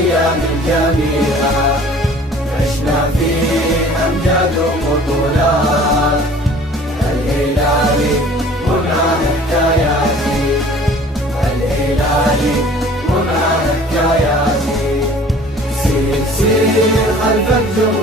أيام جميلة عشنا فيها أمجاد وبطولات. الهلالي ومعاه حكاياتي، الهلالي ومعاه حكاياتي. سير سير خلف الجمهور